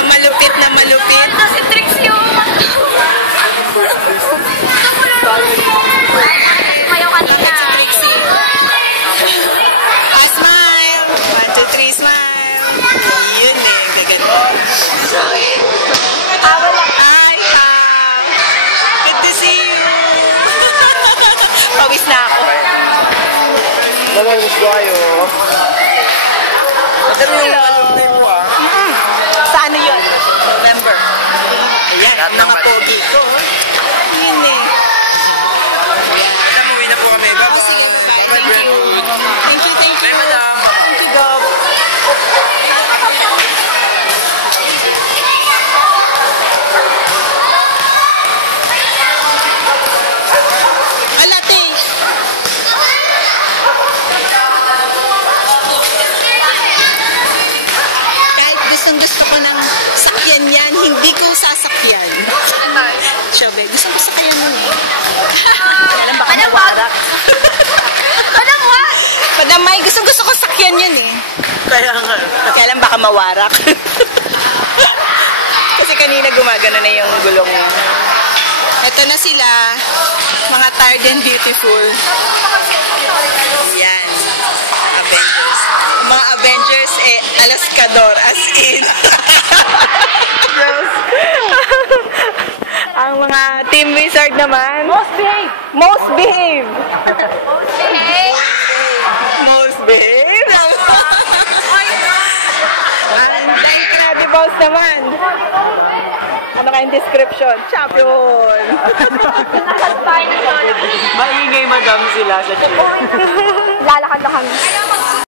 Na malupit na malupit. Si Trixie yung sumayaw kanina. Si Trixie. Smile. 1, 2, 3, smile. Yun eh. Gaganda. Hi, good to see you. Pawis na ako. Nalangis ko kayo. Madami yung alumni mo ah. Sa ano yun? November. Ayan, ang mga pogi ko. Yun eh. Umuwi na po kami. Oh, sige, bye. Thank you. Thank you, thank you. Bye, madam. Thank you, Gob. Alate. Kahit gustong-gusto ko ng sakyan yan, hindi ko sasakyan. Shobe, gustong gusto kaya mo eh. Kailan baka mawarak. Padamay, gustong-gusto ko sakyan yun eh. Kaya nga. Kailan baka mawarak. Kasi kanina gumagano na yung gulong niya. Ito na sila, mga tired and beautiful. Yan, Avengers. Mga Avengers eh, alaskador as in. Yes. Ang mga Team Wizard naman. Most behave. Most behave. Most behave. Most behave. And the Incredibles naman. Ano kayong description? Champion! Maingay madam sila sa chat. Lalakad na kami.